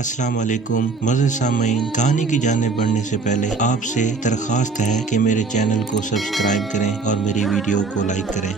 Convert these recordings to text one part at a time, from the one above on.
السلام علیکم مزے سامعین، کہانی کی جانب بڑھنے سے پہلے آپ سے درخواست ہے کہ میرے چینل کو سبسکرائب کریں اور میری ویڈیو کو لائک کریں۔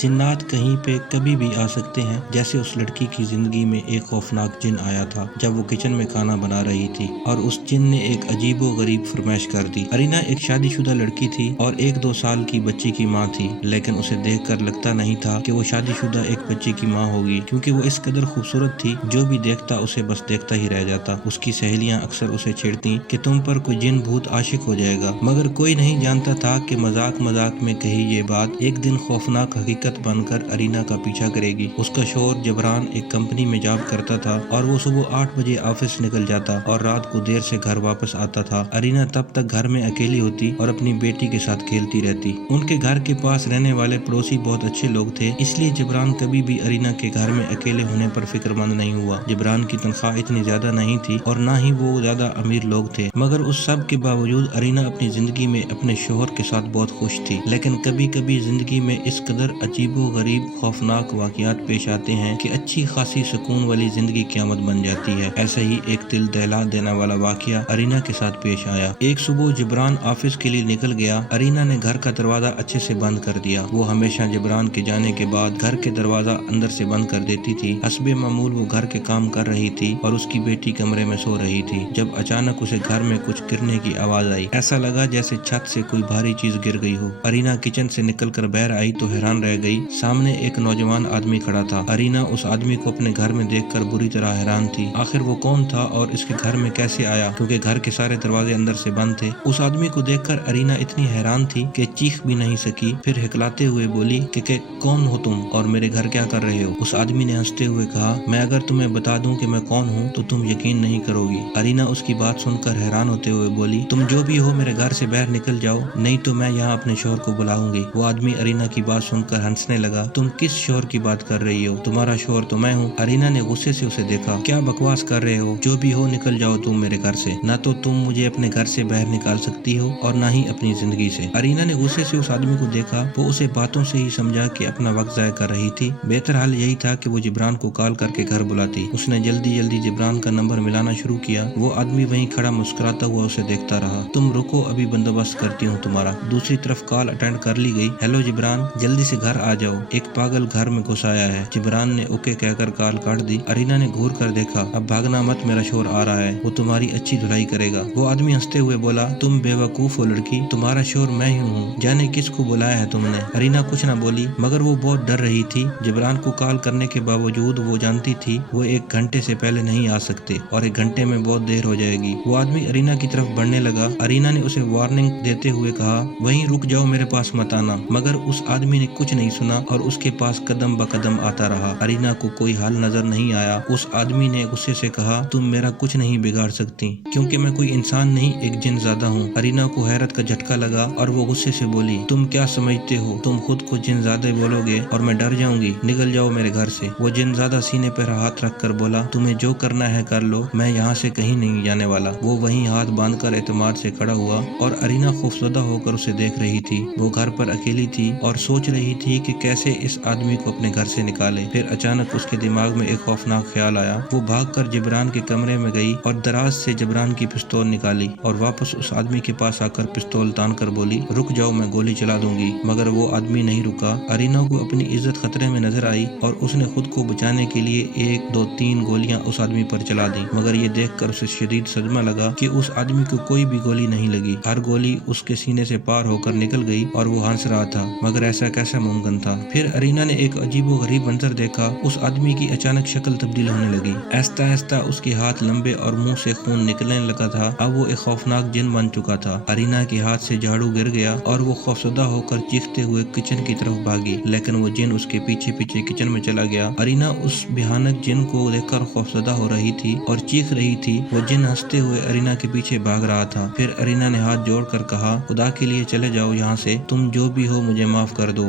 جنات کہیں پہ کبھی بھی آ سکتے ہیں، جیسے اس لڑکی کی زندگی میں ایک خوفناک جن آیا تھا جب وہ کچن میں کھانا بنا رہی تھی اور اس جن نے ایک عجیب و غریب فرمائش کر دی۔ ارینا ایک شادی شدہ لڑکی تھی اور 1-2 سال کی بچی کی ماں تھی، لیکن اسے دیکھ کر لگتا نہیں تھا کہ وہ شادی شدہ ایک بچی کی ماں ہوگی، کیونکہ وہ اس قدر خوبصورت تھی جو بھی دیکھتا اسے بس دیکھتا ہی رہ جاتا۔ اس کی سہیلیاں اکثر اسے چھیڑتی کہ تم پر کوئی جن بھوت عاشق ہو جائے گا، مگر کوئی نہیں جانتا تھا کہ مذاق مذاق میں کہی یہ بات ایک دن خوفناک حقیقت بن کر ارینا کا پیچھا کرے گی۔ اس کا شوہر جبران ایک کمپنی میں جاب کرتا تھا اور وہ صبح 8 بجے آفس نکل جاتا اور رات کو دیر سے گھر واپس آتا تھا۔ ارینا تب تک گھر میں اکیلی ہوتی اور اپنی بیٹی کے ساتھ کھیلتی رہتی۔ ان کے گھر کے پاس رہنے والے پڑوسی بہت اچھے لوگ تھے، اس لیے جبران کبھی بھی ارینا کے گھر میں اکیلے ہونے پر فکر مند نہیں ہوا۔ جبران کی تنخواہ اتنی زیادہ نہیں تھی اور نہ ہی وہ زیادہ امیر لوگ تھے، مگر اس سب کے باوجود ارینا اپنی زندگی میں اپنے شوہر کے ساتھ بہت خوش تھی۔ لیکن کبھی کبھی زندگی میں اس قدر عجیب و غریب خوفناک واقعات پیش آتے ہیں کہ اچھی خاصی سکون والی زندگی قیامت بن جاتی ہے۔ ایسا ہی ایک دل دہلا دینے والا واقعہ ارینا کے ساتھ پیش آیا۔ ایک صبح جبران آفس کے لیے نکل گیا۔ ارینا نے گھر کا دروازہ اچھے سے بند کر دیا۔ وہ ہمیشہ جبران کے جانے کے بعد گھر کے دروازہ اندر سے بند کر دیتی تھی۔ حسب معمول وہ گھر کے کام کر رہی تھی اور اس کی بیٹی کمرے میں سو رہی تھی جب اچانک اسے گھر میں کچھ گرنے کی آواز آئی۔ ایسا لگا جیسے چھت سے کوئی بھاری چیز گر گئی ہو۔ ارینا کچن سے نکل کر باہر آئی تو حیران رہ گئی۔ سامنے ایک نوجوان آدمی کھڑا تھا۔ ارینا اس آدمی کو اپنے گھر میں دیکھ کر بری طرح حیران تھی۔ آخر وہ کون تھا اور اس کے گھر میں کیسے آیا، کیونکہ گھر کے سارے دروازے اندر سے بند تھے۔ اس آدمی کو دیکھ کر ارینا اتنی حیران تھی کہ چیخ بھی نہیں سکی، پھر ہکلاتے ہوئے بولی کہ کون ہو تم اور میرے گھر کیا کر رہے ہو؟ اس آدمی نے ہنستے ہوئے کہا، میں اگر تمہیں بتا دوں کہ میں کون ہوں تو تم یقین نہیں کرو گی۔ ارینا اس کی بات سن کر حیران ہوتے ہوئے بولی، تم جو بھی ہو میرے گھر سے باہر نکل جاؤ، نہیں تو میں یہاں اپنے شوہر کو بلاؤں گی۔ وہ آدمی ارینا کی بات سن کر ہنسنے لگا، تم کس شوہر کی بات کر رہی ہو؟ تمہارا شوہر تو میں ہوں۔ ارینا نے غصے سے اسے دیکھا، کیا بکواس کر رہے ہو؟ جو بھی ہو نکل جاؤ تم میرے گھر سے، نہ تو تم مجھے اپنے گھر سے باہر نکال سکتی ہو اور نہ ہی اپنی زندگی سے۔ ارینا نے غصے سے اس آدمی کو دیکھا، وہ اسے باتوں سے ہی سمجھا کہ اپنا وقت ضائع کر رہی تھی۔ بہتر حل یہی تھا کہ وہ جبران کو کال کر کے گھر بلاتی۔ اس نے جلدی جلدی جبران کا نمبر ملانا شروع کیا۔ وہ آدمی وہیں کھڑا مسکراتا ہوا اسے دیکھتا رہا۔ تم رکو، ابھی بندوبست کرتی ہوں تمہارا۔ دوسری طرف کال اٹینڈ کر لی گئی۔ ہیلو جبران، جلدی سے گھر آ جاؤ، ایک پاگل گھر میں گھس آیا ہے۔ جبران نے اوکے کہہ کر کال کاٹ دی۔ ارینا نے گھور کر دیکھا، اب بھاگنا مت، میرا شوہر آ رہا ہے، وہ تمہاری اچھی دھلائی کرے گا۔ وہ آدمی ہنستے ہوئے بولا، تم بے وقوف ہو لڑکی، تمہارا شوہر میں ہی ہوں، جانے کس کو بلایا ہے تم نے؟ ارینا کچھ نہ بولی، مگر وہ بہت ڈر رہی تھی۔ جبران کو کال کرنے کے باوجود وہ جانتی تھی وہ 1 گھنٹے سے پہلے نہیں آ سکتے اور 1 گھنٹے میں بہت دیر ہو جائے گی۔ وہ آدمی ارینا کی طرف بڑھنے لگا۔ ارینا نے اسے وارننگ دیتے ہوئے کہا، وہیں رک جاؤ، میرے پاس مت آنا، مگر اس آدمی نے کچھ نہیں سنا اور اس کے پاس قدم بقدم آتا رہا۔ ارینا کو کوئی حل نظر نہیں آیا۔ اس آدمی نے غصے سے کہا، تم میرا کچھ نہیں بگاڑ سکتی، کیونکہ میں کوئی انسان نہیں، ایک جن زادہ ہوں۔ ارینا کو حیرت کا جھٹکا لگا اور وہ غصے سے بولی، تم کیا سمجھتے ہو؟ تم خود کو جن زادہ بولو گے اور میں ڈر جاؤں گی؟ نکل جاؤ میرے گھر سے۔ وہ جن زادہ سینے پر ہاتھ رکھ کر بولا، تمہیں جو کرنا ہے کر لو، میں یہاں سے کہیں نہیں جانے والا۔ وہ وہیں ہاتھ باندھ کر اعتماد سے کھڑا ہوا اور ارینا خوفزدہ ہو کر اسے دیکھ رہی تھی۔ وہ گھر پر اکیلی تھی اور سوچ رہی تھی کہ کیسے اس آدمی کو اپنے گھر سے نکالے۔ پھر اچانک اس کے دماغ میں ایک خوفناک خیال آیا۔ وہ بھاگ کر جبران کے کمرے میں گئی اور دراز سے جبران کی پستول نکالی اور واپس اس آدمی کے پاس آ کر پستول تان کر بولی، رک جاؤ، میں گولی چلا دوں گی۔ مگر وہ آدمی نہیں رکا۔ ارینا کو اپنی عزت خطرے میں نظر آئی اور اس نے خود کو بچانے کے لیے 1 2 3 گولیاں اس آدمی پر چلا دی، مگر یہ دیکھ کر اسے شدید صدمہ لگا کہ اس آدمی کو کوئی بھی گولی نہیں لگی۔ ہر گولی اس کے سینے سے پار ہو کر نکل گئی اور وہ ہنس رہا تھا، مگر ایسا کیسا ممکن تھا؟ پھر ارینا نے ایک عجیب و غریب منظر دیکھا۔ اس آدمی کی اچانک شکل تبدیل ہونے لگی۔ آہستہ آہستہ اس کے ہاتھ لمبے اور منہ سے خون نکلنے لگا تھا۔ اب وہ ایک خوفناک جن بن چکا تھا۔ ارینا کے ہاتھ سے جھاڑو گر گیا اور وہ خوفزدہ ہو کر چیختے ہوئے کچن کی طرف بھاگی، لیکن وہ جن اس کے پیچھے پیچھے کچن میں چلا گیا۔ ارینا اس بھیانک جن کو دیکھ کر خوفزدہ ہو رہی تھی اور چیخ رہی تھی۔ وہ جن ہنستے ہوئے ارینا کے پیچھے بھاگ رہا تھا۔ پھر ارینا نے ہاتھ جوڑ کر کہا، خدا کے لیے چلے جاؤ یہاں سے، تم جو بھی ہو مجھے معاف کر دو۔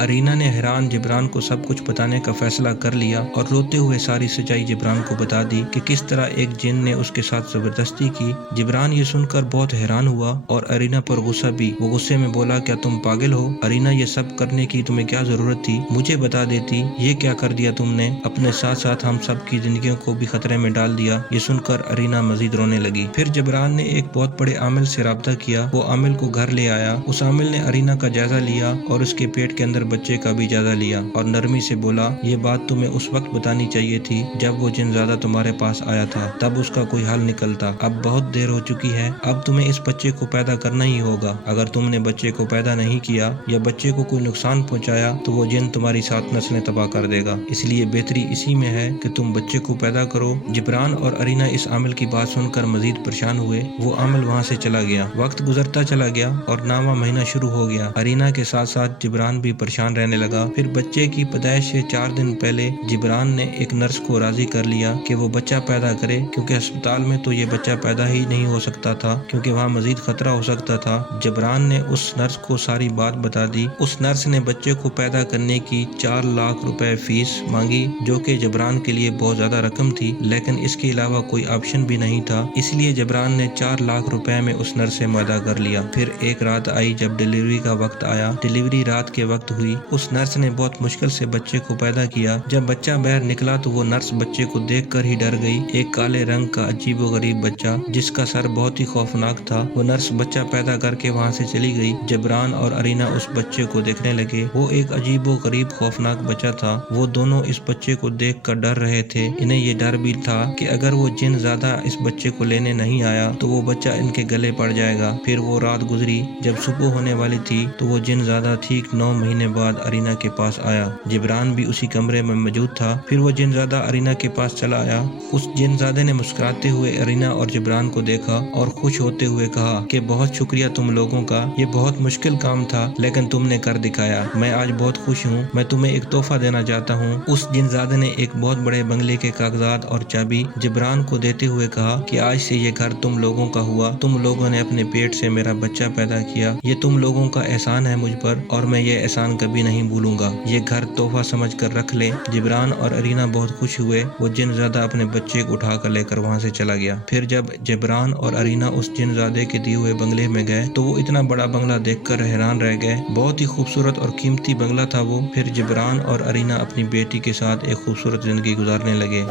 ارینا نے حیران جبران کو سب کچھ بتانے کا فیصلہ کر لیا اور روتے ہوئے ساری سچائی جبران کو بتا دی کہ کس طرح ایک جن نے اس کے ساتھ زبردستی کی۔ جبران یہ سن کر بہت حیران ہوا اور ارینا پر غصہ بھی۔ وہ غصے میں بولا، کیا تم پاگل ہو؟ ارینا، یہ سب کرنے کی تمہیں کیا ضرورت تھی؟ مجھے بتا دیتی۔ یہ کیا کر دیا تم نے؟ اپنے ساتھ ساتھ ہم سب کی زندگیوں کو بھی خطرے میں ڈال دیا۔ یہ سن کر ارینا مزید رونے لگی۔ پھر جبران نے ایک بہت بڑے عامل سے رابطہ کیا۔ وہ عامل کو گھر لے آیا۔ اس عامل نے ارینا کا جائزہ لیا اور اس کے پیٹ کے اندر بچے کا بھی جائزہ لیا اور نرمی سے بولا، یہ بات تمہیں اس وقت بتانی چاہیے تھی جب وہ جن زیادہ تمہارے پاس آیا تھا، تب اس کا کوئی حل نکلتا۔ اب بہت دیر ہو چکی ہے، اب تمہیں اس بچے کو پیدا کرنا ہی ہوگا۔ اگر تم نے بچے کو پیدا نہیں کیا یا بچے کو کوئی نقصان پہنچایا تو وہ جن تمہاری 7 نسلیں تباہ کر دے گا، اس لیے بہتری اسی میں ہے کہ تم بچے کو پیدا کرو۔ جبران اور ارینا اس عامل کی بات سن کر مزید پریشان ہوئے۔ وہ عامل وہاں سے چلا گیا۔ وقت گزرتا چلا گیا اور نواں مہینہ شروع ہو گیا۔ ارینا کے ساتھ ساتھ جبران بھی پریشان رہنے لگا۔ پھر بچے کی پیدائش سے 4 دن پہلے جبران نے ایک نرس کو راضی کر لیا کہ وہ بچہ پیدا کرے، کیونکہ ہسپتال میں تو یہ بچہ پیدا ہی نہیں ہو سکتا تھا، کیونکہ وہاں مزید خطرہ ہو سکتا تھا۔ جبران نے اس نرس کو ساری بات بتا دی۔ اس نرس نے بچے کو پیدا کرنے کی 4 لاکھ روپے فیس مانگی، جو کہ جبران کے لیے بہت زیادہ رقم تھی، لیکن اس کے علاوہ کوئی آپشن بھی نہیں تھا، اس لیے جبران نے 4 لاکھ روپے میں اس نرس سے معاہدہ کر لیا۔ پھر ایک رات آئی جب ڈیلیوری کا وقت آیا۔ ڈیلیوری رات کے وقت ہوئی۔ اس نرس نے بہت مشکل سے بچے کو پیدا کیا۔ جب بچہ باہر نکلا تو وہ نرس بچے کو دیکھ کر ہی ڈر گئی۔ ایک کالے رنگ کا عجیب و غریب بچہ جس کا سر بہت ہی خوفناک تھا۔ وہ نرس بچہ پیدا کر کے وہاں سے چلی گئی۔ جبران اور ارینا اس بچے کو دیکھنے لگے۔ وہ ایک عجیب و غریب خوفناک بچہ تھا۔ وہ دونوں اس بچے کو دیکھ کر ڈر رہے تھے۔ انہیں یہ ڈر بھی تھا کہ اگر وہ جن زیادہ اس بچے کو لینے نہیں آیا تو وہ بچہ ان کے گلے پڑ جائے گا۔ پھر وہ رات گزری۔ جب صبح ہونے والی تھی تو وہ جن زیادہ ٹھیک 9 مہینے بعد ارینا کے پاس آیا۔ جبران بھی اسی کمرے میں موجود تھا۔ پھر وہ جن زیادہ ارینا کے پاس چلا آیا۔ اس جن زادے نے مسکراتے ہوئے ارینا اور جبران کو دیکھا اور خوش ہوتے ہوئے کہا کہ بہت شکریہ تم لوگوں کا، یہ بہت مشکل کام تھا لیکن تم نے کر دکھایا۔ میں آج بہت خوش ہوں۔ میں تمہیں ایک تحفہ دینا چاہتا ہوں۔ اس جن زادے نے ایک بہت بڑے بنگلے کے کاغذات اور چابی جبران کو دیتے ہوئے کہا کہ آج سے یہ گھر تم لوگوں کا ہوا۔ تم لوگوں نے اپنے پیٹ سے میرا بچہ پیدا کیا۔ یہ تم لوگوں کا احسان ہے مجھ پر اور میں یہ احسان کبھی نہیں بھولوں گا۔ یہ گھر تحفہ سمجھ کر رکھ لے۔ جبران اور ارینا بہت خوش ہوئے۔ وہ جن زادہ اپنے بچے کو اٹھا کر لے کر وہاں سے چلا گیا۔ پھر جب جبران اور ارینا اس جن زادے کے دیے ہوئے بنگلے میں گئے تو وہ اتنا بڑا بنگلہ دیکھ کر حیران رہ گئے۔ بہت ہی خوبصورت اور قیمتی بنگلہ تھا وہ۔ پھر جبران اور ارینا اپنی بیٹی کے ساتھ ایک خوبصورت زندگی گزارنے لگے۔